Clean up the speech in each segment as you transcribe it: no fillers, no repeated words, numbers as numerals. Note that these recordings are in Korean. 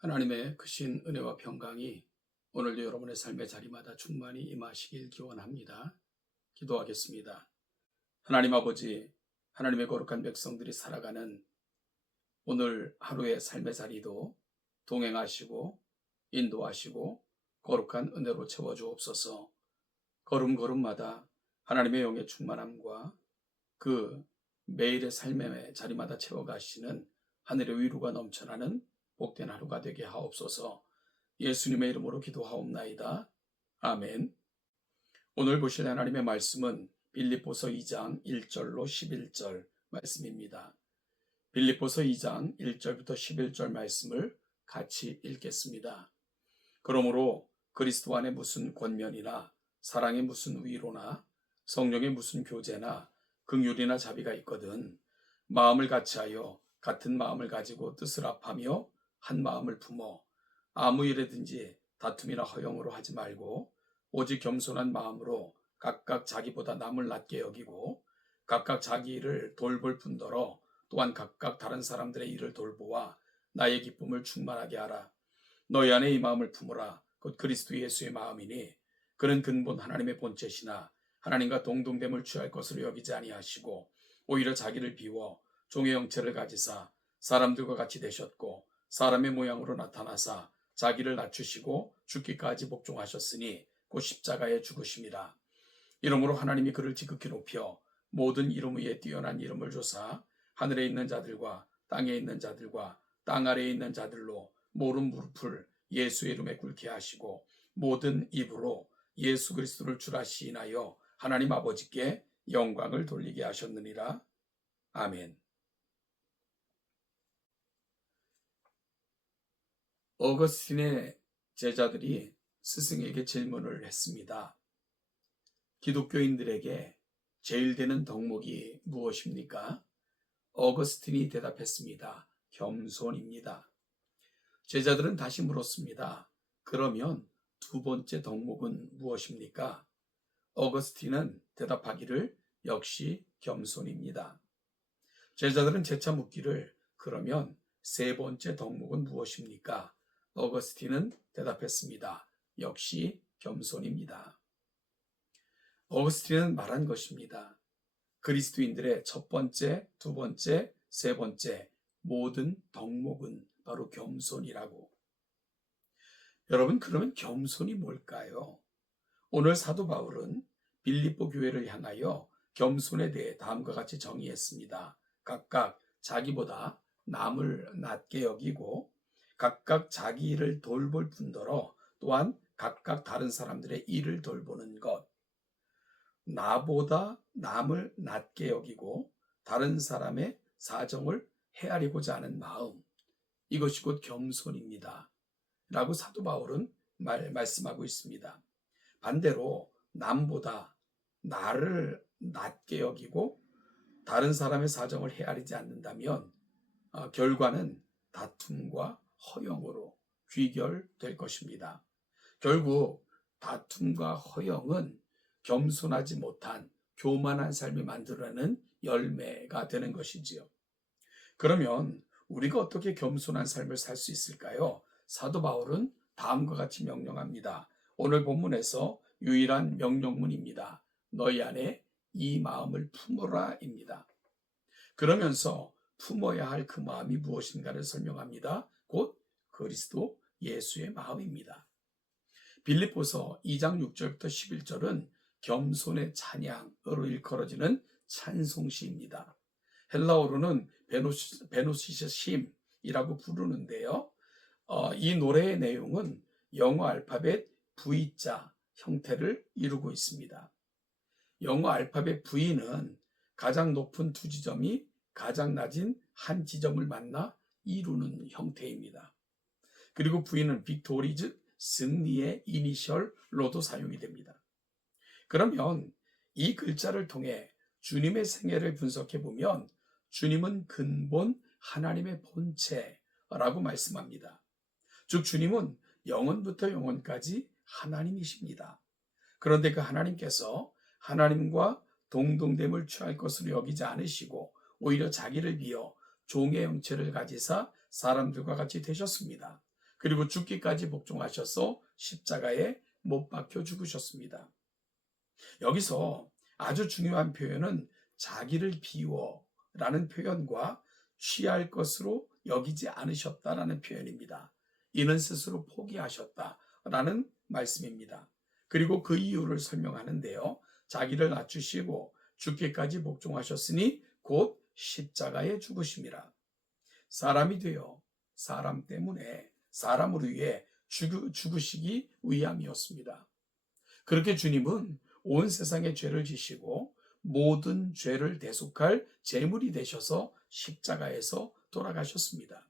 하나님의 크신 은혜와 평강이 오늘도 여러분의 삶의 자리마다 충만히 임하시길 기원합니다. 기도하겠습니다. 하나님 아버지, 하나님의 거룩한 백성들이 살아가는 오늘 하루의 삶의 자리도 동행하시고 인도하시고 거룩한 은혜로 채워주옵소서. 걸음걸음마다 하나님의 영의 충만함과 그 매일의 삶의 자리마다 채워가시는 하늘의 위로가 넘쳐나는 복된 하루가 되게 하옵소서. 예수님의 이름으로 기도하옵나이다. 아멘. 오늘 보실 하나님의 말씀은 빌립보서 2장 1절로 11절 말씀입니다. 빌립보서 2장 1절부터 11절 말씀을 같이 읽겠습니다. 그러므로 그리스도 안에 무슨 권면이나 사랑의 무슨 위로나 성령의 무슨 교제나 긍휼이나 자비가 있거든 마음을 같이하여 같은 마음을 가지고 뜻을 합하며 한 마음을 품어 아무 일에든지 다툼이나 허영으로 하지 말고 오직 겸손한 마음으로 각각 자기보다 남을 낮게 여기고 각각 자기 일을 돌볼 뿐더러 또한 각각 다른 사람들의 일을 돌보아 나의 기쁨을 충만하게 하라. 너희 안에 이 마음을 품으라. 곧 그리스도 예수의 마음이니 그는 근본 하나님의 본체시나 하나님과 동등됨을 취할 것으로 여기지 아니하시고 오히려 자기를 비워 종의 형체를 가지사 사람들과 같이 되셨고 사람의 모양으로 나타나사 자기를 낮추시고 죽기까지 복종하셨으니 곧 십자가에 죽으심이라. 이러므로 하나님이 그를 지극히 높여 모든 이름 위에 뛰어난 이름을 주사 하늘에 있는 자들과 땅에 있는 자들과 땅 아래에 있는 자들로 모든 무릎을 예수의 이름에 꿇게 하시고 모든 입으로 예수 그리스도를 주라 시인하여 하나님 아버지께 영광을 돌리게 하셨느니라. 아멘. 어거스틴의 제자들이 스승에게 질문을 했습니다. 기독교인들에게 제일 되는 덕목이 무엇입니까? 어거스틴이 대답했습니다. 겸손입니다. 제자들은 다시 물었습니다. 그러면 두 번째 덕목은 무엇입니까? 어거스틴은 대답하기를 역시 겸손입니다. 제자들은 재차 묻기를 그러면 세 번째 덕목은 무엇입니까? 어거스틴은 대답했습니다. 역시 겸손입니다. 어거스틴은 말한 것입니다. 그리스도인들의 첫 번째, 두 번째, 세 번째 모든 덕목은 바로 겸손이라고. 여러분, 그러면 겸손이 뭘까요? 오늘 사도 바울은 빌립보 교회를 향하여 겸손에 대해 다음과 같이 정의했습니다. 각각 자기보다 남을 낮게 여기고 각각 자기 일을 돌볼 뿐더러 또한 각각 다른 사람들의 일을 돌보는 것. 나보다 남을 낮게 여기고 다른 사람의 사정을 헤아리고자 하는 마음. 이것이 곧 겸손입니다. 라고 사도 바울은 말씀하고 있습니다. 반대로 남보다 나를 낮게 여기고 다른 사람의 사정을 헤아리지 않는다면 결과는 다툼과 허영으로 귀결될 것입니다. 결국 다툼과 허영은 겸손하지 못한 교만한 삶이 만들어내는 열매가 되는 것이지요. 그러면 우리가 어떻게 겸손한 삶을 살 수 있을까요? 사도 바울은 다음과 같이 명령합니다. 오늘 본문에서 유일한 명령문입니다. 너희 안에 이 마음을 품으라입니다. 그러면서 품어야 할 그 마음이 무엇인가를 설명합니다. 곧 그리스도 예수의 마음입니다. 빌립보서 2장 6절부터 11절은 겸손의 찬양으로 일컬어지는 찬송시입니다. 헬라어로는 베노시심이라고 부르는데요. 이 노래의 내용은 영어 알파벳 V자 형태를 이루고 있습니다. 영어 알파벳 V는 가장 높은 두 지점이 가장 낮은 한 지점을 만나 이루는 형태입니다. 그리고 V는 빅토리 즉 승리의 이니셜로도 사용이 됩니다. 그러면 이 글자를 통해 주님의 생애를 분석해 보면 주님은 근본 하나님의 본체라고 말씀합니다. 즉 주님은 영원부터 영원까지 하나님이십니다. 그런데 그 하나님께서 하나님과 동등됨을 취할 것으로 여기지 않으시고 오히려 자기를 비어 종의 형체를 가지사 사람들과 같이 되셨습니다. 그리고 죽기까지 복종하셔서 십자가에 못 박혀 죽으셨습니다. 여기서 아주 중요한 표현은 자기를 비워라는 표현과 취할 것으로 여기지 않으셨다라는 표현입니다. 이는 스스로 포기하셨다라는 말씀입니다. 그리고 그 이유를 설명하는데요. 자기를 낮추시고 죽기까지 복종하셨으니 곧 십자가에 죽으심이라. 사람이 되어 사람 때문에 사람을 위해 죽으시기 위함이었습니다. 그렇게 주님은 온 세상의 죄를 지시고 모든 죄를 대속할 제물이 되셔서 십자가에서 돌아가셨습니다.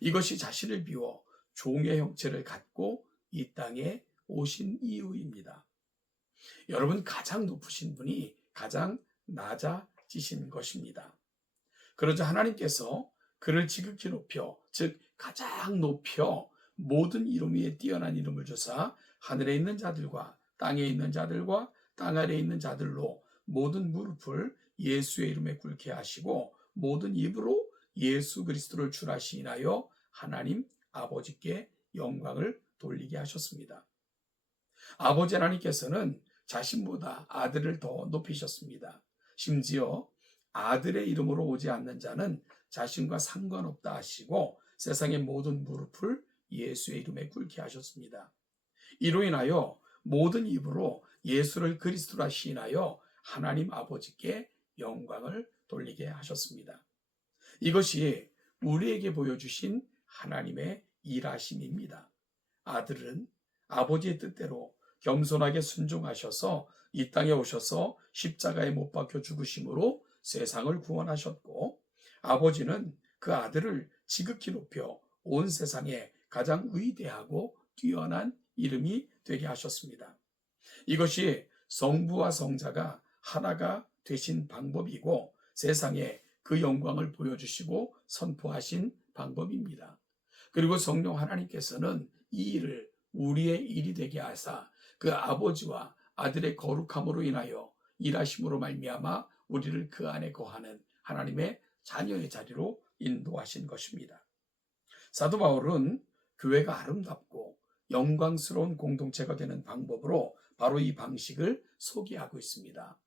이것이 자신을 비워 종의 형체를 갖고 이 땅에 오신 이유입니다. 여러분, 가장 높으신 분이 가장 낮아지신 것입니다. 그러자 하나님께서 그를 지극히 높여, 즉 가장 높여 모든 이름 위에 뛰어난 이름을 주사 하늘에 있는 자들과 땅에 있는 자들과 땅 아래에 있는 자들로 모든 무릎을 예수의 이름에 꿇게 하시고 모든 입으로 예수 그리스도를 주라 시인하여 하나님 아버지께 영광을 돌리게 하셨습니다. 아버지 하나님께서는 자신보다 아들을 더 높이셨습니다. 심지어 아들의 이름으로 오지 않는 자는 자신과 상관없다 하시고 세상의 모든 무릎을 예수의 이름에 꿇게 하셨습니다. 이로 인하여 모든 입으로 예수를 그리스도라 시인하여 하나님 아버지께 영광을 돌리게 하셨습니다. 이것이 우리에게 보여주신 하나님의 일하심입니다. 아들은 아버지의 뜻대로 겸손하게 순종하셔서 이 땅에 오셔서 십자가에 못 박혀 죽으심으로 세상을 구원하셨고, 아버지는 그 아들을 지극히 높여 온 세상에 가장 위대하고 뛰어난 이름이 되게 하셨습니다. 이것이 성부와 성자가 하나가 되신 방법이고 세상에 그 영광을 보여주시고 선포하신 방법입니다. 그리고 성령 하나님께서는 이 일을 우리의 일이 되게 하사 그 아버지와 아들의 거룩함으로 인하여 일하심으로 말미암아 우리를 그 안에 거하는 하나님의 자녀의 자리로 인도하신 것입니다. 사도 바울은 교회가 아름답고 영광스러운 공동체가 되는 방법으로 바로 이 방식을 소개하고 있습니다.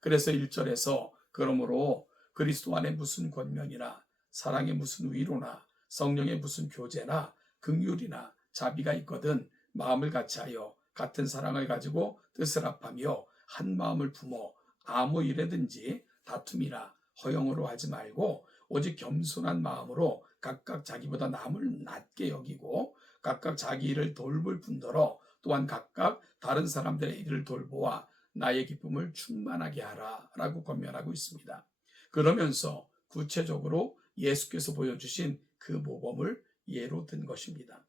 그래서 1절에서 그러므로 그리스도 안에 무슨 권면이나 사랑의 무슨 위로나 성령의 무슨 교제나 긍휼이나 자비가 있거든 마음을 같이하여 같은 사랑을 가지고 뜻을 합하며 한 마음을 품어 아무 일에든지 다툼이나 허영으로 하지 말고 오직 겸손한 마음으로 각각 자기보다 남을 낮게 여기고 각각 자기 일을 돌볼 뿐더러 또한 각각 다른 사람들의 일을 돌보아 나의 기쁨을 충만하게 하라 라고 권면하고 있습니다. 그러면서 구체적으로 예수께서 보여주신 그 모범을 예로 든 것입니다.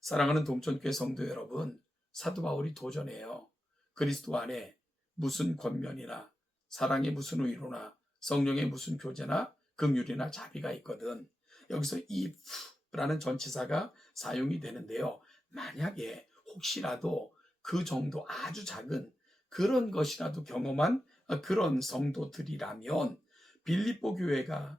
사랑하는 동천교회 성도 여러분, 사도 바울이 도전해요. 그리스도 안에 무슨 권면이나 사랑의 무슨 의로나 성령의 무슨 교제나 긍휼이나 자비가 있거든. 여기서 if라는 전치사가 사용이 되는데요. 만약에 혹시라도 그 정도 아주 작은 그런 것이라도 경험한 그런 성도들이라면 빌립보 교회가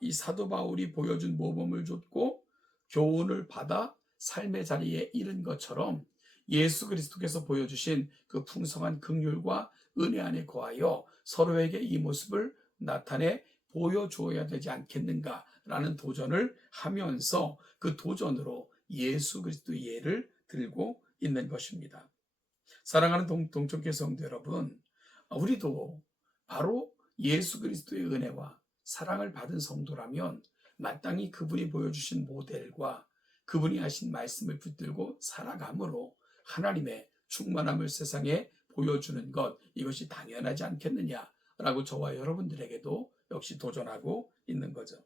이 사도 바울이 보여준 모범을 줬고 교훈을 받아 삶의 자리에 이른 것처럼 예수 그리스도께서 보여주신 그 풍성한 긍휼과 은혜 안에 거하여 서로에게 이 모습을 나타내 보여주어야 되지 않겠는가라는 도전을 하면서 그 도전으로 예수 그리스도의 예를 들고 있는 것입니다. 사랑하는 동천교회 성도 여러분, 우리도 바로 예수 그리스도의 은혜와 사랑을 받은 성도라면 마땅히 그분이 보여주신 모델과 그분이 하신 말씀을 붙들고 살아감으로 하나님의 충만함을 세상에 보여주는 것, 이것이 당연하지 않겠느냐라고 저와 여러분들에게도 역시 도전하고 있는 거죠.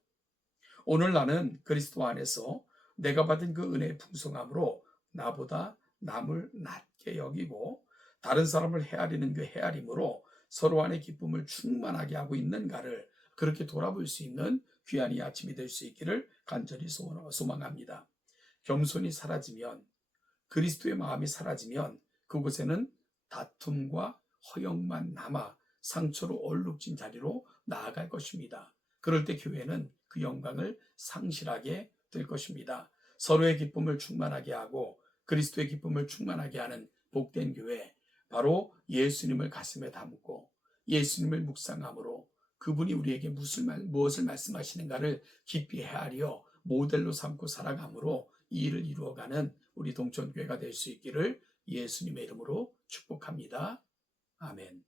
오늘 나는 그리스도 안에서 내가 받은 그 은혜의 풍성함으로 나보다 남을 낮게 여기고 다른 사람을 헤아리는 그 헤아림으로 서로 안의 기쁨을 충만하게 하고 있는가를 그렇게 돌아볼 수 있는 귀한 이 아침이 될 수 있기를 간절히 소망합니다. 겸손이 사라지면, 그리스도의 마음이 사라지면 그곳에는 다툼과 허영만 남아 상처로 얼룩진 자리로 나아갈 것입니다. 그럴 때 교회는 그 영광을 상실하게 될 것입니다. 서로의 기쁨을 충만하게 하고 그리스도의 기쁨을 충만하게 하는 복된 교회, 바로 예수님을 가슴에 담고 예수님을 묵상함으로 그분이 우리에게 무엇을 말씀하시는가를 깊이 헤아려 모델로 삼고 살아감으로 이 일을 이루어가는 우리 동천교회가 될 수 있기를 예수님의 이름으로 축복합니다. 아멘.